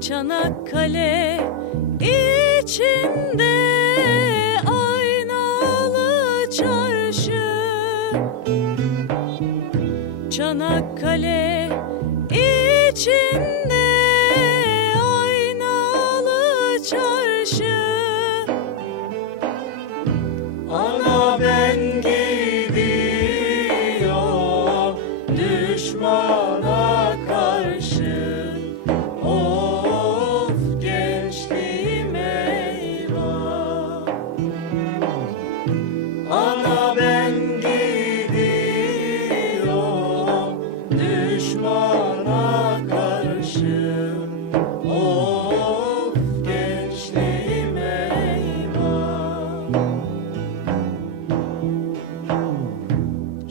Çanakkale içinde aynalı çarşı. Çanakkale içinde